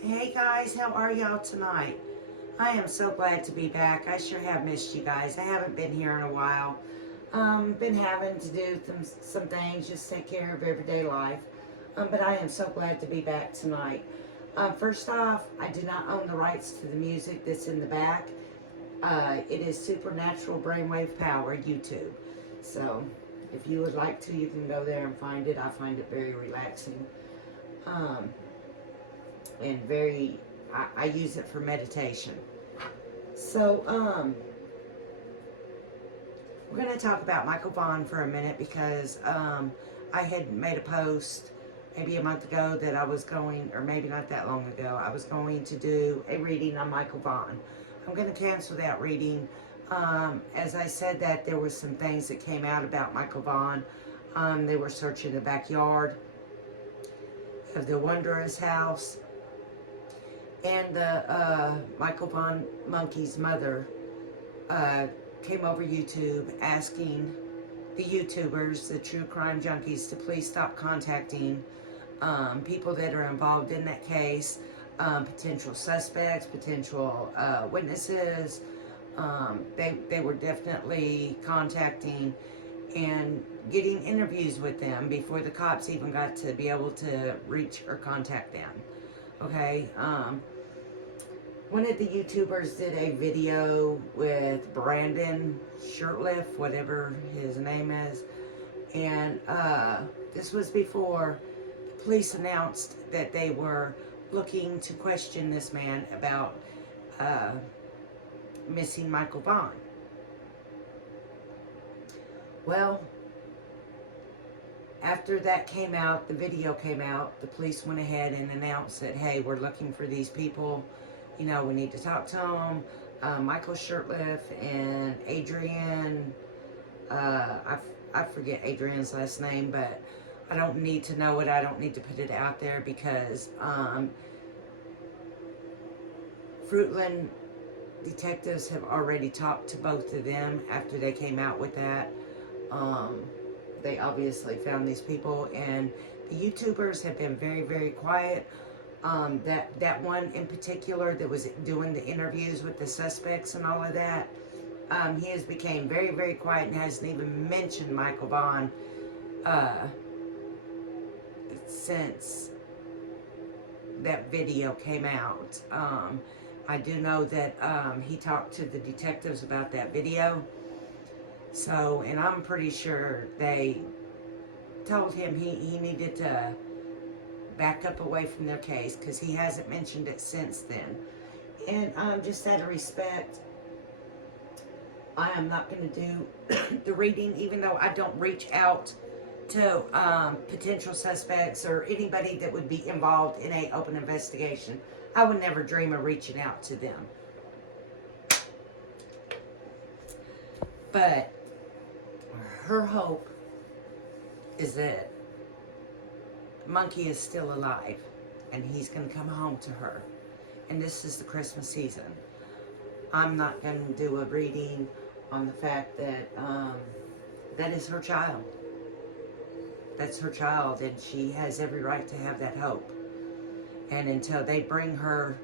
Hey guys, how are y'all tonight? I am so glad to be back. I sure have missed you guys. I haven't been here in a while. Been having to do some things, just take care of everyday life. But I am so glad to be back tonight. First off, I do not own the rights to the music that's in the back. It is Supernatural Brainwave Power YouTube. So if you would like to, you can go there and find it. I find it very relaxing. Um, and I use it for meditation. So, we're going to talk about Michael Vaughn for a minute because I had made a post maybe a month ago that I was going, or maybe not that long ago, I was going to do a reading on Michael Vaughn. I'm going to cancel that reading. As I said that, there was some things that came out about Michael Vaughn. They were searching the backyard of the Wondrous house. And the Michael Vaughn monkey's mother came over YouTube asking the YouTubers, the true crime junkies, to please stop contacting people that are involved in that case, potential suspects, potential witnesses. They were definitely contacting and getting interviews with them before the cops even got to be able to reach or contact them. Okay, one of the YouTubers did a video with Brandon Shirtliff, whatever his name is, and this was before the police announced that they were looking to question this man about missing Michael Vaughn. Well, after that came out, the video came out, the police went ahead and announced that, hey, we're looking for these people. You know, we need to talk to them. Michael Shirtliff and Adrian, I forget Adrian's last name, but I don't need to know it. I don't need to put it out there because Fruitland detectives have already talked to both of them after they came out with that. They obviously found these people, and the YouTubers have been very, very quiet. That one in particular that was doing the interviews with the suspects and all of that, he has became very, very quiet and hasn't even mentioned Michael Vaughn since that video came out. I do know that he talked to the detectives about that video. So, and I'm pretty sure they told him he needed to back up away from their case because he hasn't mentioned it since then. And just out of respect, I am not going to do the reading, even though I don't reach out to potential suspects or anybody that would be involved in an open investigation. I would never dream of reaching out to them. But her hope is that Monkey is still alive and he's going to come home to her. And this is the Christmas season. I'm not going to do a reading on the fact that that is her child. That's her child, and she has every right to have that hope. And until they bring her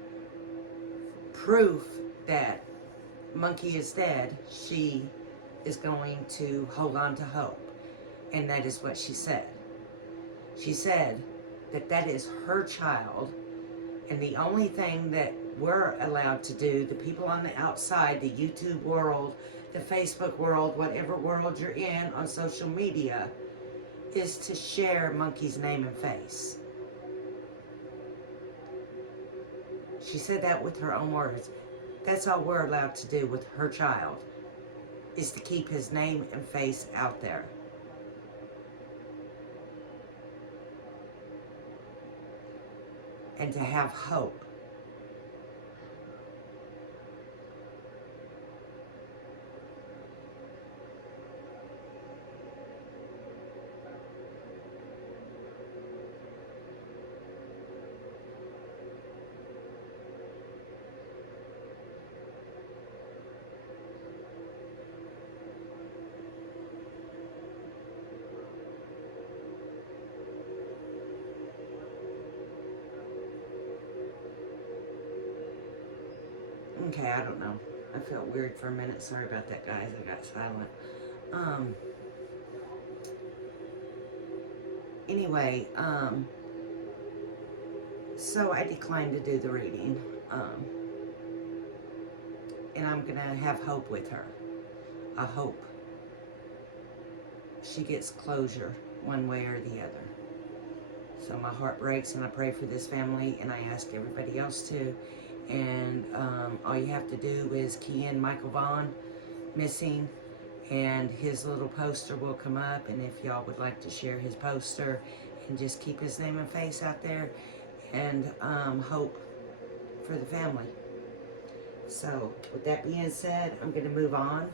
proof that Monkey is dead, she is going to hold on to hope. And that is what she said. She said that that is her child, and the only thing that we're allowed to do, the people on the outside, the YouTube world, the Facebook world, whatever world you're in on social media, is to share Monkey's name and face. She said that with her own words. That's all we're allowed to do with her child, is to keep his name and face out there. And to have hope. Okay, I don't know. I felt weird for a minute. Sorry about that, guys. I got silent. Anyway, so I declined to do the reading. And I'm going to have hope with her. I hope she gets closure one way or the other. So my heart breaks, and I pray for this family, and I ask everybody else to. And all you have to do is key in Michael Vaughn missing, and his little poster will come up. And if y'all would like to share his poster and just keep his name and face out there, and hope for the family. So with that being said, I'm going to move on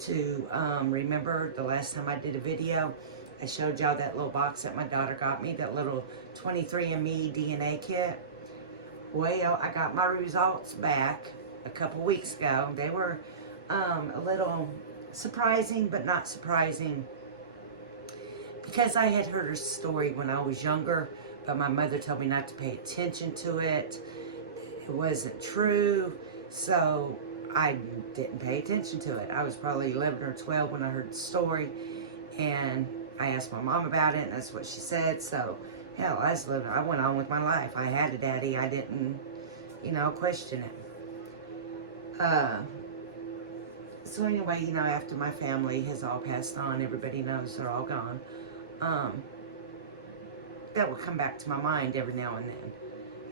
to remember the last time I did a video, I showed y'all that little box that my daughter got me, that little 23andMe DNA kit. Well, I got my results back a couple weeks ago. They were a little surprising, but not surprising, because I had heard her story when I was younger, but my mother told me not to pay attention to it. It wasn't true, so I didn't pay attention to it. I was probably 11 or 12 when I heard the story, and I asked my mom about it, and that's what she said. So, hell, I went on with my life. I had a daddy. I didn't, question it. So anyway, after my family has all passed on, everybody knows they're all gone. That would come back to my mind every now and then.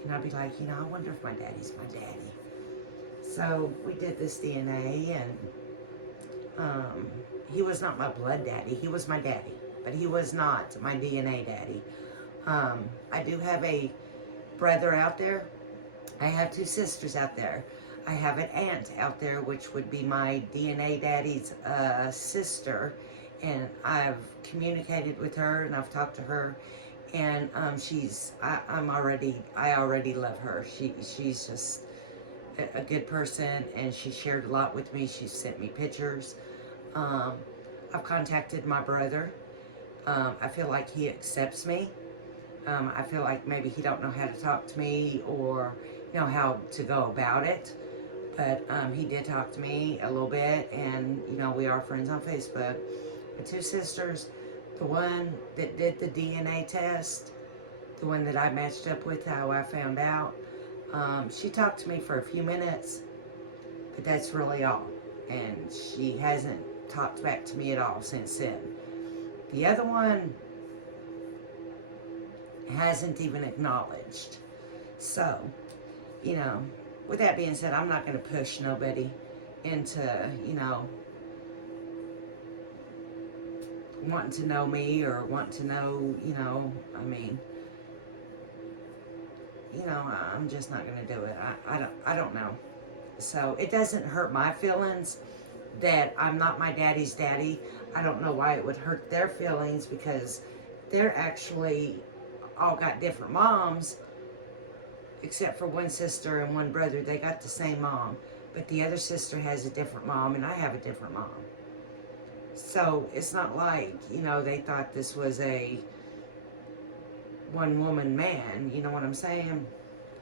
And I'd be like, I wonder if my daddy's my daddy. So we did this DNA, and he was not my blood daddy. He was my daddy, but he was not my DNA daddy. I do have a brother out there. I have 2 sisters out there. I have an aunt out there, which would be my DNA daddy's sister, and I've communicated with her, and I've talked to her, and I already love her. She's just a good person, and she shared a lot with me. She sent me pictures. I've contacted my brother. I feel like he accepts me. I feel like maybe he don't know how to talk to me, or how to go about it. But he did talk to me a little bit, and we are friends on Facebook. The 2 sisters, the one that did the DNA test, the one that I matched up with, how I found out, she talked to me for a few minutes, but that's really all. And she hasn't talked back to me at all since then. The other one hasn't even acknowledged. So, with that being said, I'm not going to push nobody into, wanting to know me, or wanting to know, I'm just not going to do it. I don't know. So it doesn't hurt my feelings that I'm not my daddy's daddy. I don't know why it would hurt their feelings, because they're actually all got different moms, except for one sister and one brother. They got the same mom, but the other sister has a different mom, and I have a different mom. So it's not like, they thought this was a one-woman man, you know what I'm saying?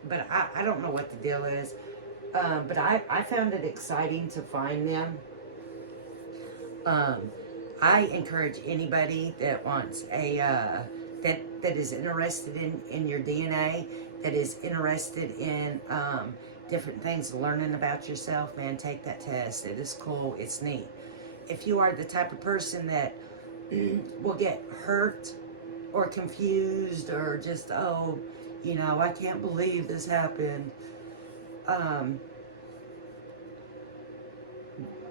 But I don't know what the deal is. But I found it exciting to find them. I encourage anybody that wants that is interested in your DNA, that is interested in different things, learning about yourself, man, take that test. It is cool. It's neat. If you are the type of person that will get hurt or confused, or just, I can't believe this happened,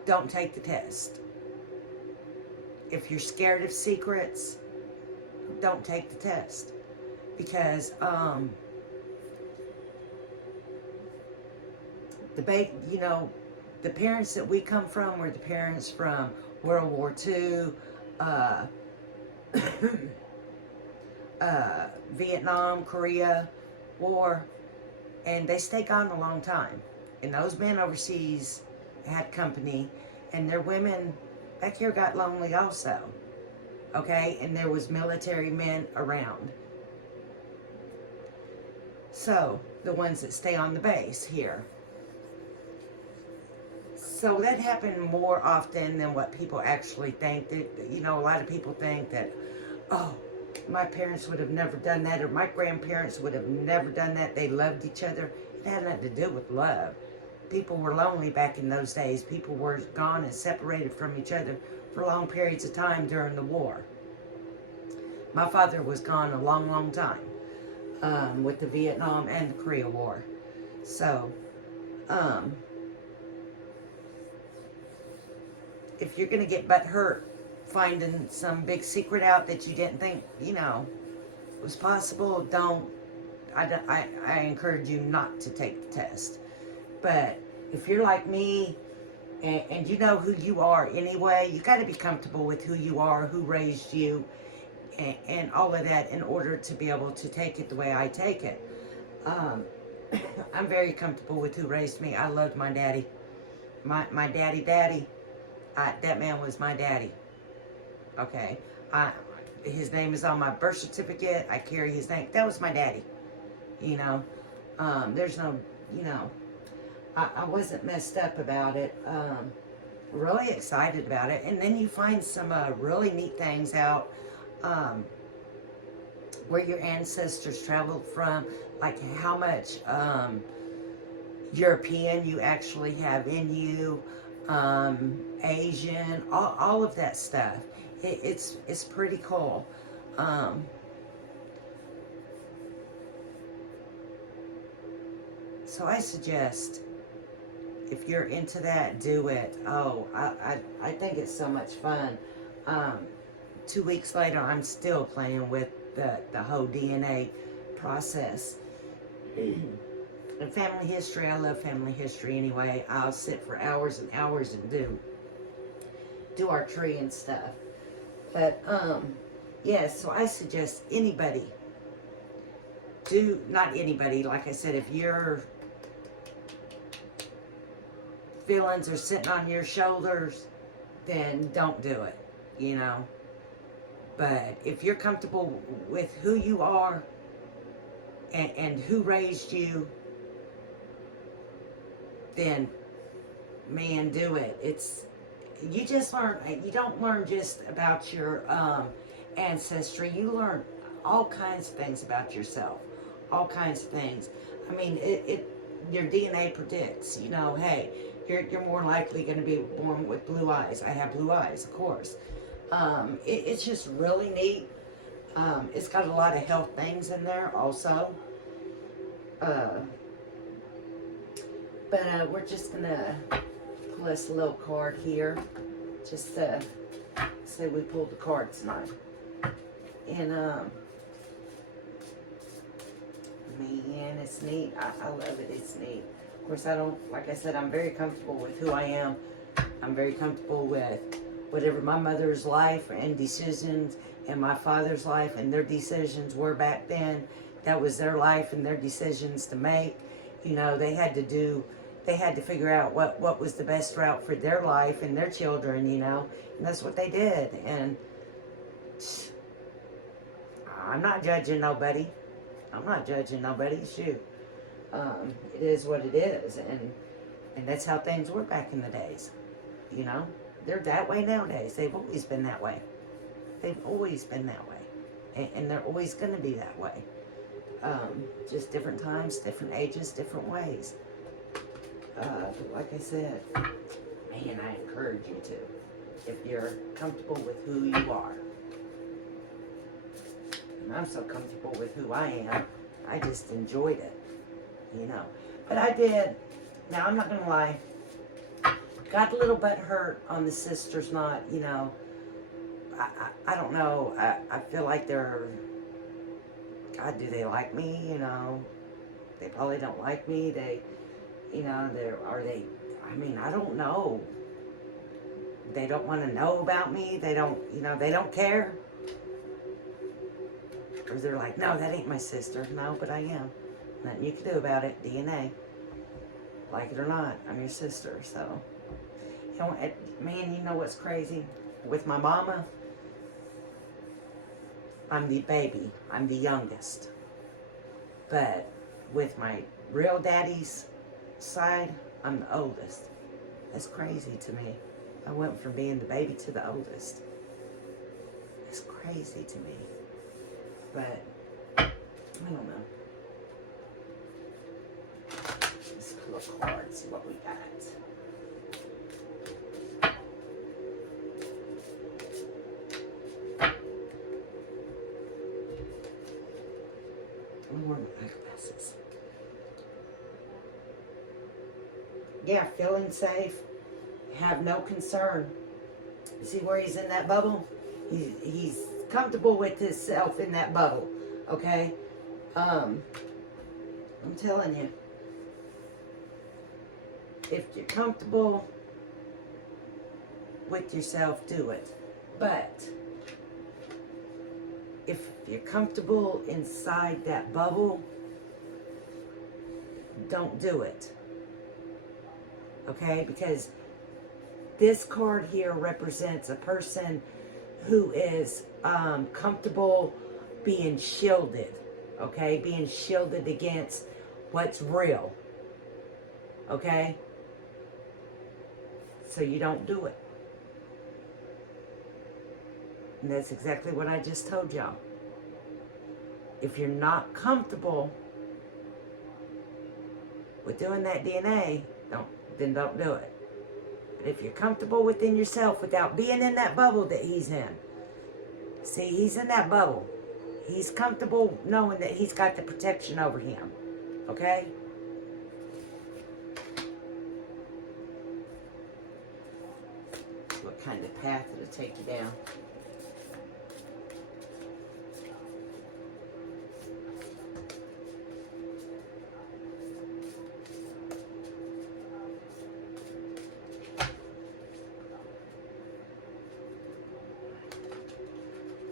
don't take the test. If you're scared of secrets, don't take the test, because the parents that we come from were the parents from World War II, Vietnam, Korea War, and they stay gone a long time. And those men overseas had company, and their women back here got lonely also. Okay, and there was military men around. So the ones that stay on the base here, So that happened more often than what people actually think. That, you know, a lot of people think that, oh, my parents would have never done that, or my grandparents would have never done that. They loved each other. It had nothing to do with love. People were lonely back in those days. People were gone and separated from each other for long periods of time during the war. My father was gone a long, long time with the Vietnam and the Korea War. So, if you're going to get butt hurt finding some big secret out that you didn't think, you know, was possible, I encourage you not to take the test. But if you're like me, and you know who you are anyway, you got to be comfortable with who you are, who raised you, and all of that in order to be able to take it the way I take it. I'm very comfortable with who raised me. I loved my daddy. My daddy. That man was my daddy. Okay. His name is on my birth certificate. I carry his name. That was my daddy. You know. There's no, you know, I wasn't messed up about it. Really excited about it. And then you find some really neat things out. Where your ancestors traveled from, like how much European you actually have in you, Asian, all of that stuff. It's pretty cool. So I suggest, if you're into that, do it. Oh, I think it's so much fun. 2 weeks later, I'm still playing with the whole DNA process. And family history, I love family history anyway. I'll sit for hours and hours and do our tree and stuff. But, yeah, so I suggest anybody, not anybody, like I said, if your feelings are sitting on your shoulders, then don't do it, you know. But if you're comfortable with who you are and who raised you, then, man, do it. You just learn, you don't learn just about your ancestry. You learn all kinds of things about yourself. All kinds of things. I mean, your DNA predicts, you know, hey, you're more likely going to be born with blue eyes. I have blue eyes, of course. It's just really neat. It's got a lot of health things in there also. But we're just gonna pull us a little card here. Just say we pulled the card tonight. And man, it's neat. I love it. It's neat. Of course, like I said, I'm very comfortable with who I am. I'm very comfortable with whatever my mother's life and decisions and my father's life and their decisions were back then. That was their life and their decisions to make. You know, they had to figure out what was the best route for their life and their children, you know, and that's what they did. And I'm not judging nobody. Shoot. It is what it is, and that's how things were back in the days, you know. They're that way nowadays. They've always been that way. And they're always going to be that way. Just different times, different ages, different ways. But like I said, man, I encourage you to, if you're comfortable with who you are. And I'm so comfortable with who I am, I just enjoyed it, you know. But I did, now I'm not going to lie, got a little bit hurt on the sister's knot, you know. I don't know, I feel like they're, God, do they like me, you know? They probably don't like me, you know, I mean, I don't know. They don't want to know about me, they don't, you know, they don't care. Or they're like, no, that ain't my sister. No, but I am. Nothing you can do about it, DNA. Like it or not, I'm your sister, so. You know, man, you know what's crazy? With my mama, I'm the baby. I'm the youngest. But with my real daddy's side, I'm the oldest. That's crazy to me. I went from being the baby to the oldest. It's crazy to me. But, I don't know. Let's pull a card, see what we got. Let me wear my glasses. Yeah, feeling safe. Have no concern. See where he's in that bubble? He's comfortable with himself in that bubble. Okay? I'm telling you. If you're comfortable with yourself, do it. But if you're comfortable inside that bubble, don't do it. Okay? Because this card here represents a person who is comfortable being shielded. Okay? Being shielded against what's real. Okay? So you don't do it. And that's exactly what I just told y'all. If you're not comfortable with doing that DNA, then don't do it. But if you're comfortable within yourself without being in that bubble that he's in, see, he's in that bubble. He's comfortable knowing that he's got the protection over him. Okay? What kind of path it'll take you down.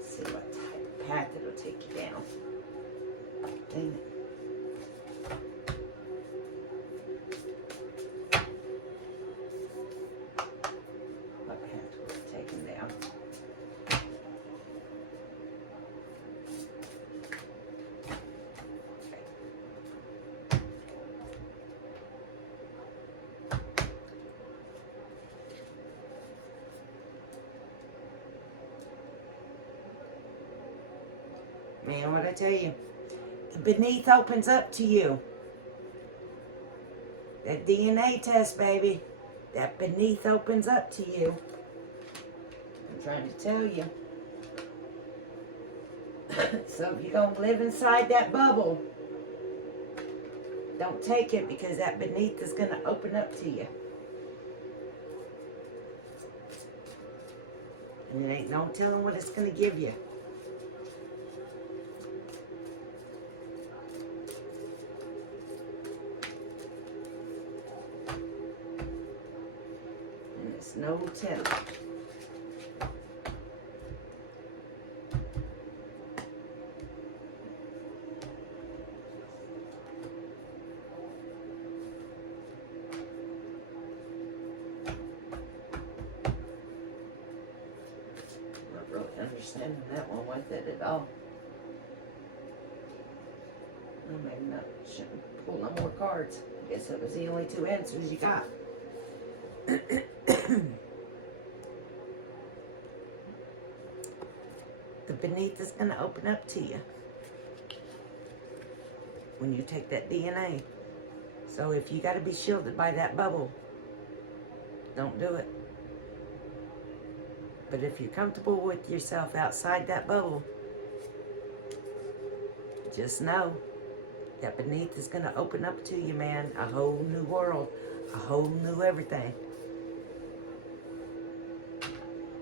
See what type of path it'll take you down. Dang it. Man, what I tell you, beneath opens up to you. That DNA test, baby. That beneath opens up to you. I'm trying to tell you. So if you're going to live inside that bubble, don't take it, because that beneath is going to open up to you. And there ain't no telling what it's going to give you. No telling. Not really understanding that one with it at all. Well, maybe not. Shouldn't pull no more cards. I guess that was the only two answers you got. The beneath is going to open up to you when you take that DNA. So if you got to be shielded by that bubble, don't do it. But if you're comfortable with yourself outside that bubble, just know that beneath is going to open up to you, man. A whole new world, a whole new everything.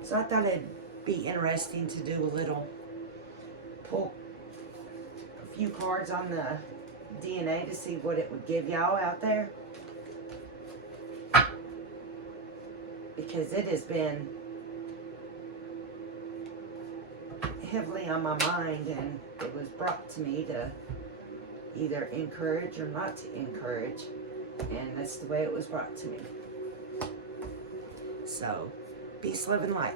So I thought it'd be interesting to do a little, pull a few cards on the DNA to see what it would give y'all out there. Because it has been heavily on my mind, and it was brought to me to either encourage or not to encourage. And that's the way it was brought to me. So, peace, love, and light.